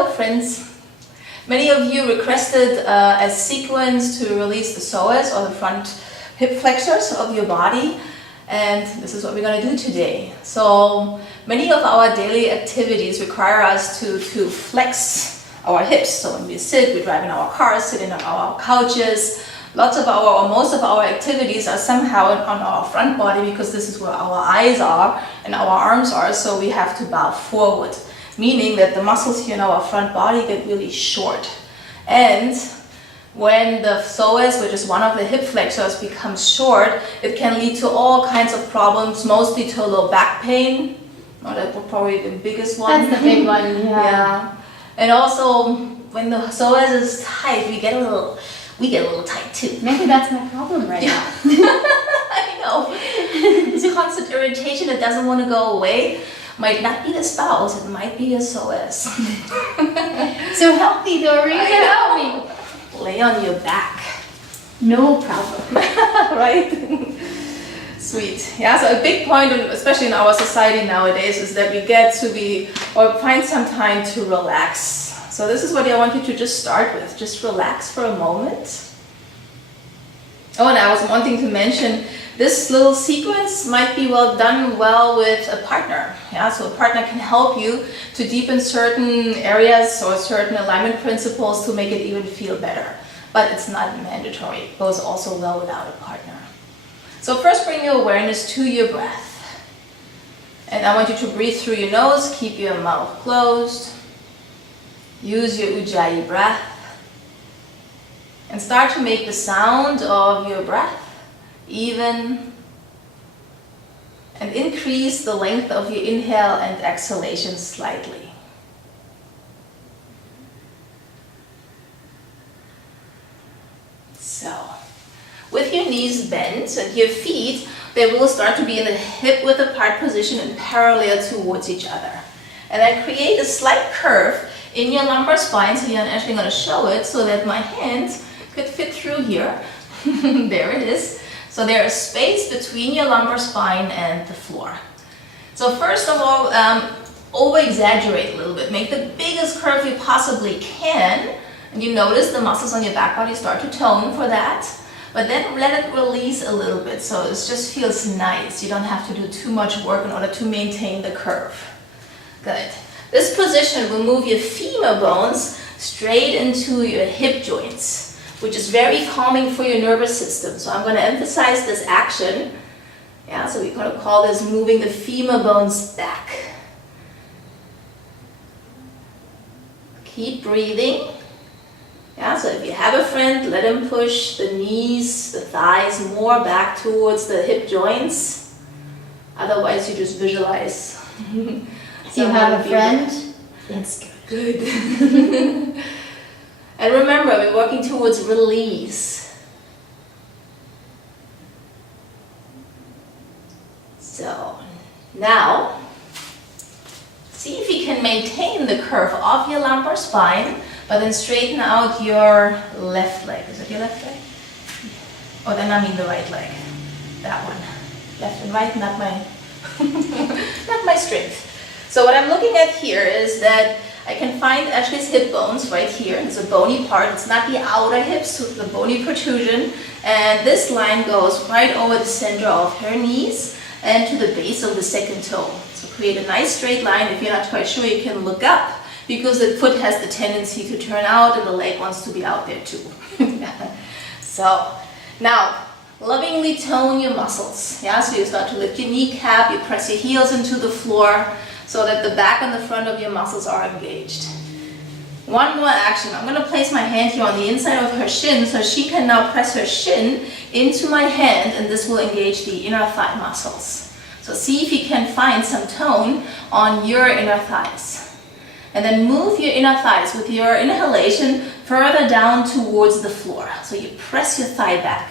Hello friends! Many of you requested a sequence to release the psoas or the front hip flexors of your body, and this is what we're going to do today. So many of our daily activities require us to flex our hips. So when we sit, we drive in our cars, sitting on our couches. Lots of our, or most of our activities are somehow on our front body because this is where our eyes are and our arms are, so we have to bow forward, meaning that the muscles here in our front body get really short. And when the psoas, which is one of the hip flexors, becomes short, it can lead to all kinds of problems, mostly to low back pain. Oh, that would probably be the biggest one. That's the big one, Yeah. And also, when the psoas is tight, we get a little tight too. Maybe that's my problem right now. I know. It's a constant irritation that doesn't want to go away. Might not be the spouse, it might be a psoas. So help me, Doreen, help me. Lay on your back. No problem. Right? Sweet. Yeah, so a big point, especially in our society nowadays, is that we get to find some time to relax. So this is what I want you to just start with. Just relax for a moment. Oh, and I was wanting to mention, this little sequence might be done well with a partner. Yeah, so a partner can help you to deepen certain areas or certain alignment principles to make it even feel better. But it's not mandatory. It goes also well without a partner. So first bring your awareness to your breath. And I want you to breathe through your nose, keep your mouth closed. Use your Ujjayi breath. And start to make the sound of your breath even. And increase the length of your inhale and exhalation slightly. So, with your knees bent and your feet, they will start to be in the hip width apart position and parallel towards each other. And then create a slight curve in your lumbar spine. So I'm actually going to show it so that my hand could fit through here. There it is. So there is space between your lumbar spine and the floor. So first of all, over-exaggerate a little bit. Make the biggest curve you possibly can. And you notice the muscles on your back body start to tone for that. But then let it release a little bit so it just feels nice. You don't have to do too much work in order to maintain the curve. Good. This position will move your femur bones straight into your hip joints, which is very calming for your nervous system. So I'm going to emphasize this action. Yeah, so we're going to call this moving the femur bones back. Keep breathing. Yeah, so if you have a friend, let him push the knees, the thighs more back towards the hip joints. Otherwise, you just visualize. You have a friend? That's good. Good. And remember, we're working towards release. So, now, see if you can maintain the curve of your lumbar spine, but then straighten out your left leg. Is it your left leg? Oh, then I mean the right leg. That one. Left and right, not my, not my strength. So what I'm looking at here is that I can find Ashley's hip bones right here. It's a bony part. It's not the outer hips, so the bony protrusion. And this line goes right over the center of her knees and to the base of the second toe. So create a nice straight line. If you're not quite sure, you can look up because the foot has the tendency to turn out and the leg wants to be out there too. So now, lovingly tone your muscles. Yeah, so you start to lift your kneecap, you press your heels into the floor, so that the back and the front of your muscles are engaged. One more action. I'm going to place my hand here on the inside of her shin so she can now press her shin into my hand, and this will engage the inner thigh muscles. So see if you can find some tone on your inner thighs. And then move your inner thighs with your inhalation further down towards the floor. So you press your thigh back.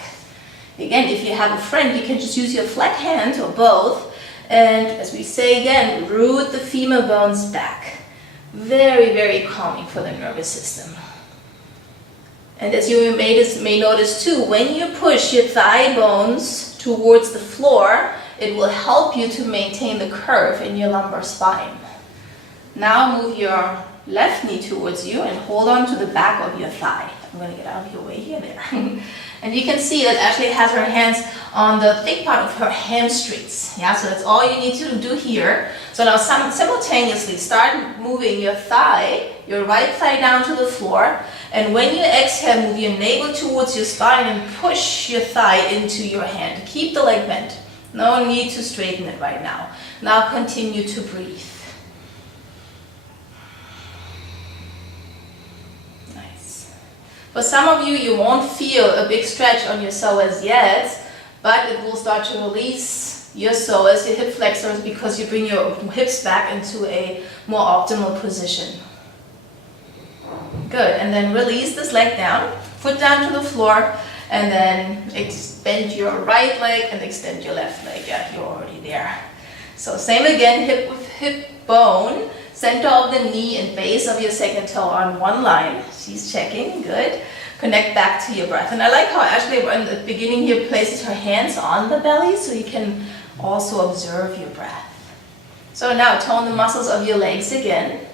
Again, if you have a friend, you can just use your flat hand or both. And as we say again, root the femur bones back. Very, very calming for the nervous system. And as you may notice too, when you push your thigh bones towards the floor, it will help you to maintain the curve in your lumbar spine. Now move your left knee towards you and hold on to the back of your thigh. I'm going to get out of your way here, there. And you can see that Ashley has her hands on the thick part of her hamstrings. Yeah, so that's all you need to do here. So now simultaneously start moving your thigh, your right thigh down to the floor. And when you exhale, move your navel towards your spine and push your thigh into your hand. Keep the leg bent. No need to straighten it right now. Now continue to breathe. Nice. For some of you, you won't feel a big stretch on your psoas yet, but it will start to release your psoas, your hip flexors, because you bring your hips back into a more optimal position. Good, and then release this leg down, foot down to the floor, and then extend your right leg and extend your left leg. Yeah, you're already there. So same again, hip with hip bone, center of the knee and base of your second toe on one line. She's checking, good. Connect back to your breath. And I like how Ashley, in the beginning here, places her hands on the belly so you can also observe your breath. So now tone the muscles of your legs again.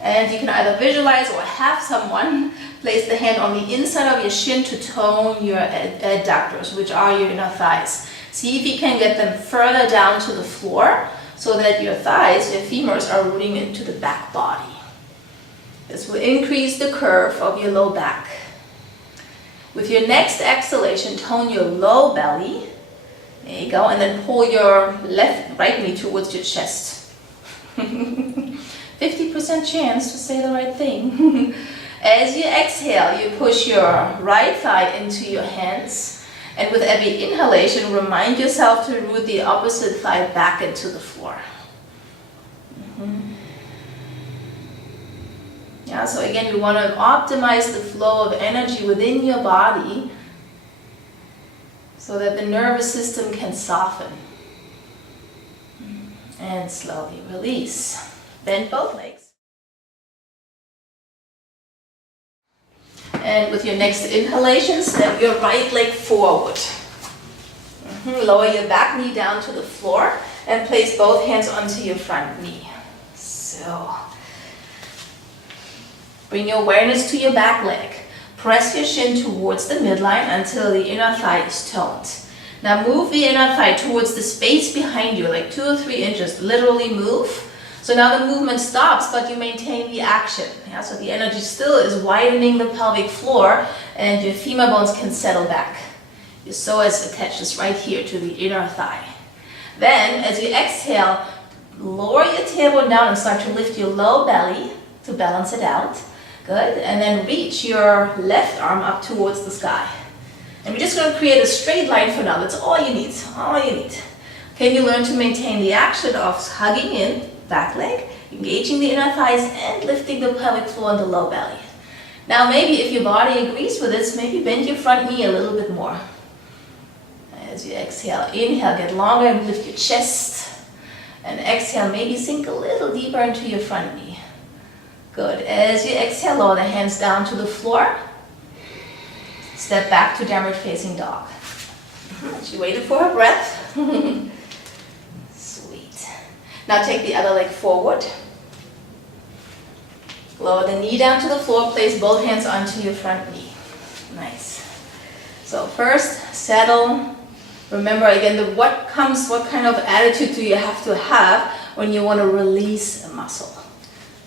And you can either visualize or have someone place the hand on the inside of your shin to tone your adductors, which are your inner thighs. See if you can get them further down to the floor so that your thighs, your femurs, are rooting into the back body. This will increase the curve of your low back. With your next exhalation, tone your low belly. There you go. And then pull your right knee towards your chest. 50% chance to say the right thing. As you exhale, you push your right thigh into your hands. And with every inhalation, remind yourself to root the opposite thigh back into the floor. Yeah, so again, we want to optimize the flow of energy within your body so that the nervous system can soften. And slowly release. Bend both legs. And with your next inhalation, step your right leg forward. Lower your back knee down to the floor and place both hands onto your front knee. So, bring your awareness to your back leg. Press your shin towards the midline until the inner thigh is toned. Now move the inner thigh towards the space behind you, like 2 or 3 inches. Literally move. So now the movement stops, but you maintain the action. Yeah, so the energy still is widening the pelvic floor and your femur bones can settle back. Your psoas attaches right here to the inner thigh. Then, as you exhale, lower your tailbone down and start to lift your low belly to balance it out. Good. And then reach your left arm up towards the sky. And we're just going to create a straight line for now. That's all you need. All you need. Can you learn to maintain the action of hugging in, back leg, engaging the inner thighs, and lifting the pelvic floor and the low belly? Now maybe if your body agrees with this, maybe bend your front knee a little bit more. As you exhale, inhale, get longer and lift your chest. And exhale, maybe sink a little deeper into your front knee. Good. As you exhale, lower the hands down to the floor. Step back to downward facing dog. She waited for her breath. Sweet. Now take the other leg forward. Lower the knee down to the floor. Place both hands onto your front knee. Nice. So first, settle. Remember again, what kind of attitude do you have to have when you want to release a muscle?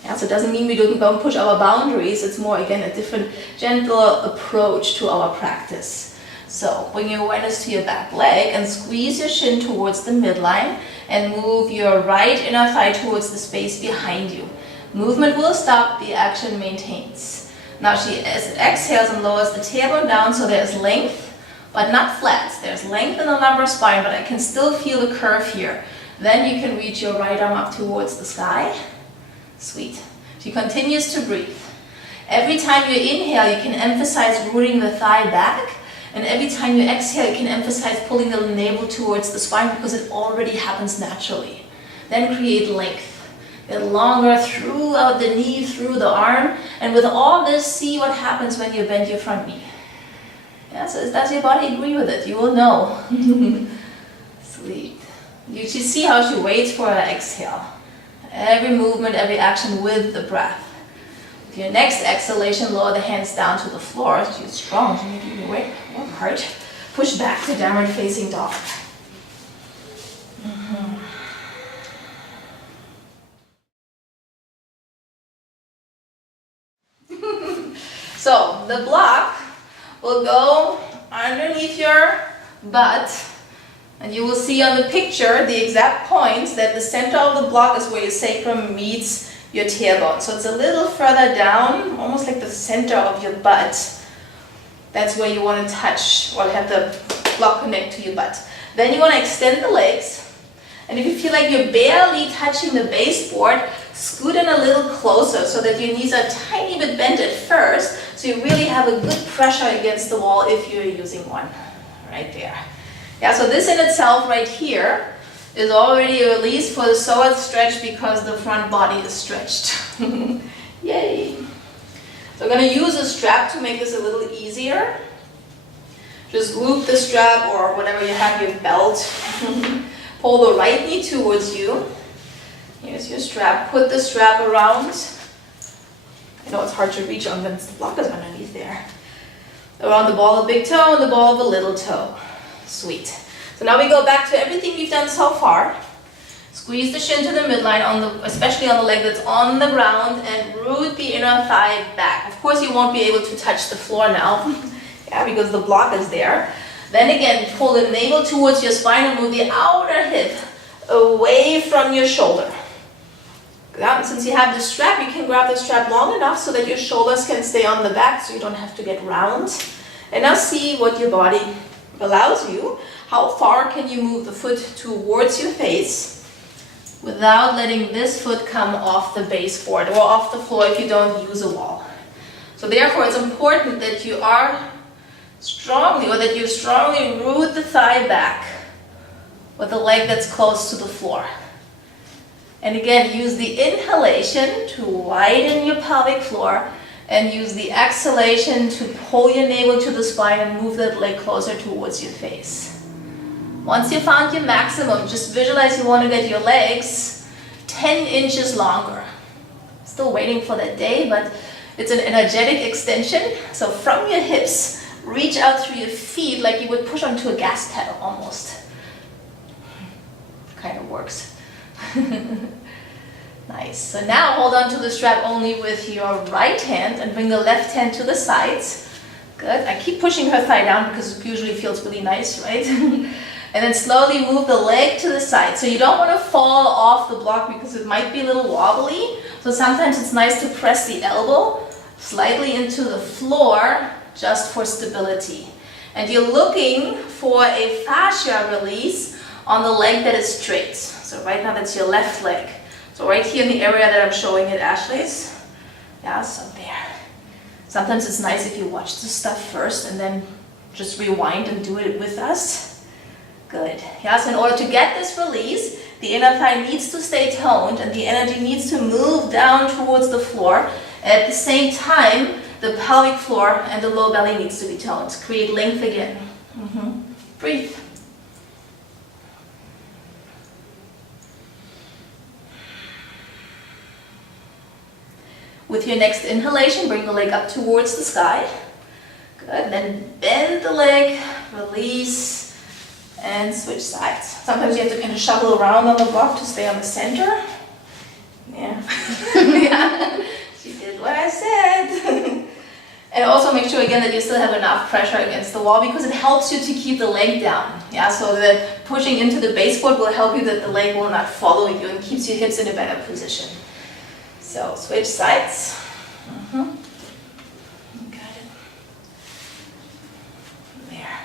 Yeah, so it doesn't mean we don't push our boundaries. It's more, again, a different gentle approach to our practice. So bring your awareness to your back leg and squeeze your shin towards the midline and move your right inner thigh towards the space behind you. Movement will stop, the action maintains. Now as it exhales and lowers the tailbone down so there's length, but not flat. There's length in the lumbar spine, but I can still feel the curve here. Then you can reach your right arm up towards the sky. Sweet. She continues to breathe. Every time you inhale, you can emphasize rooting the thigh back. And every time you exhale, you can emphasize pulling the navel towards the spine because it already happens naturally. Then create length. Get longer throughout the knee, through the arm. And with all this, see what happens when you bend your front knee. Yeah, so does your body agree with it? You will know. Sweet. You should see how she waits for her exhale. Every movement, every action with the breath. With your next exhalation, lower the hands down to the floor. So you're strong, so you need to work hard. Push back to downward facing dog. So the block will go underneath your butt, and you will see on the picture the exact points that the center of the block is where your sacrum meets your tailbone. So it's a little further down, almost like the center of your butt. That's where you want to touch or have the block connect to your butt. Then you want to extend the legs, and if you feel like you're barely touching the baseboard, scoot in a little closer so that your knees are a tiny bit bent at first, so you really have a good pressure against the wall if you're using one. Right there. Yeah, so this in itself right here is already a release for the psoas stretch because the front body is stretched. Yay! So we're going to use a strap to make this a little easier. Just loop the strap or whatever you have, your belt. Pull the right knee towards you. Here's your strap. Put the strap around. I know it's hard to reach on when the block is underneath there. Around the ball of the big toe and the ball of the little toe. Sweet. So now we go back to everything we've done so far. Squeeze the shin to the midline, especially on the leg that's on the ground, and root the inner thigh back. Of course, you won't be able to touch the floor now, yeah, because the block is there. Then again, pull the navel towards your spine and move the outer hip away from your shoulder. Yeah, since you have the strap, you can grab the strap long enough so that your shoulders can stay on the back so you don't have to get round. And now see what your body allows you. How far can you move the foot towards your face without letting this foot come off the baseboard or off the floor if you don't use a wall. So therefore it's important that you strongly root the thigh back with the leg that's close to the floor. And again, use the inhalation to widen your pelvic floor and use the exhalation to pull your navel to the spine and move that leg closer towards your face. Once you found your maximum, just visualize you want to get your legs 10 inches longer. Still waiting for that day, but it's an energetic extension. So from your hips, reach out through your feet like you would push onto a gas pedal almost. Kind of works. Nice. So now hold on to the strap only with your right hand and bring the left hand to the sides. Good. I keep pushing her thigh down because it usually feels really nice, right? And then slowly move the leg to the side. So you don't want to fall off the block because it might be a little wobbly. So sometimes it's nice to press the elbow slightly into the floor just for stability. And you're looking for a fascia release on the leg that is straight. So right now that's your left leg. So right here in the area that I'm showing at Ashley's. Yeah, so there. Sometimes it's nice if you watch the stuff first and then just rewind and do it with us. Good. Yeah, so in order to get this release, the inner thigh needs to stay toned and the energy needs to move down towards the floor. At the same time, the pelvic floor and the low belly needs to be toned. Create length again. Breathe. With your next inhalation, bring the leg up towards the sky. Good. Then bend the leg, release, and switch sides. Sometimes you have to kind of shuffle around on the block to stay on the center. Yeah. Yeah. She did what I said. And also make sure again that you still have enough pressure against the wall because it helps you to keep the leg down. Yeah, so that pushing into the baseboard will help you that the leg will not follow you and keeps your hips in a better position. So switch sides. Got it. There.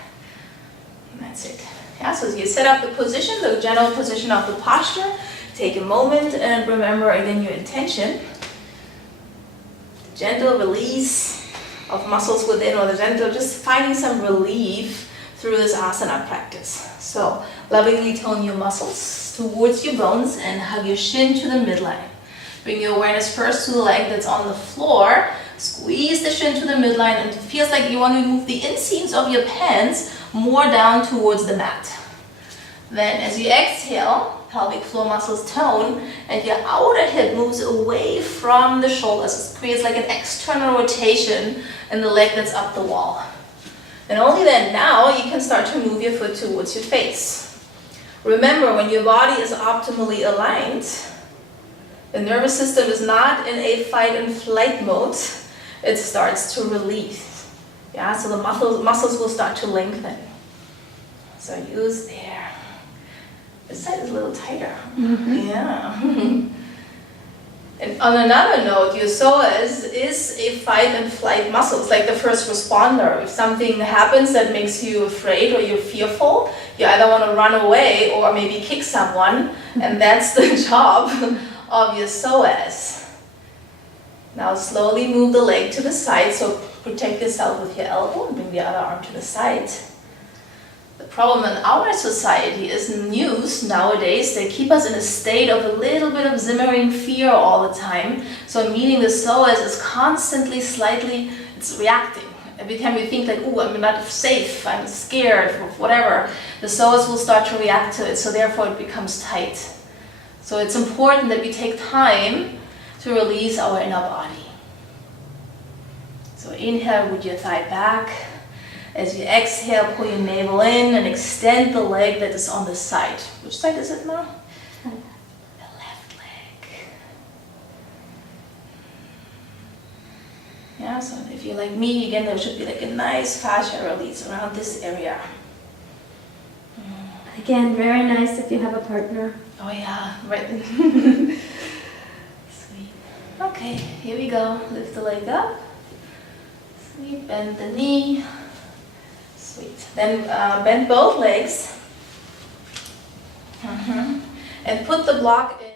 And that's it. Yeah, so as you set up the position, the general position of the posture, take a moment and remember again your intention. The gentle release of muscles within, or the gentle just finding some relief through this asana practice. So lovingly tone your muscles towards your bones and hug your shin to the midline. Bring your awareness first to the leg that's on the floor. Squeeze the shin to the midline and it feels like you want to move the inseams of your pants more down towards the mat. Then as you exhale, pelvic floor muscles tone, and your outer hip moves away from the shoulders. It creates like an external rotation in the leg that's up the wall. And only then now you can start to move your foot towards your face. Remember, when your body is optimally aligned, the nervous system is not in a fight and flight mode, it starts to release. Yeah, so the muscles will start to lengthen. So use there. This side is a little tighter. Yeah. And on another note, your psoas is a fight and flight muscle. It's like the first responder. If something happens that makes you afraid or you're fearful, you either want to run away or maybe kick someone, and that's the job of your psoas. Now slowly move the leg to the side, so protect yourself with your elbow and bring the other arm to the side. The problem in our society is news nowadays. They keep us in a state of a little bit of simmering fear all the time. So meaning the psoas is constantly it's reacting. Every time we think like, oh, I'm not safe, I'm scared, or whatever, the psoas will start to react to it, so therefore it becomes tight. So it's important that we take time to release our inner body. So inhale with your thigh back. As you exhale, pull your navel in and extend the leg that is on the side. Which side is it now? The left leg. Yeah, so if you're like me, again, there should be like a nice fascia release around this area. Again, very nice if you have a partner. Oh yeah, right. Sweet. Okay, here we go. Lift the leg up. Sweet, bend the knee. Sweet. Then bend both legs. And put the block in.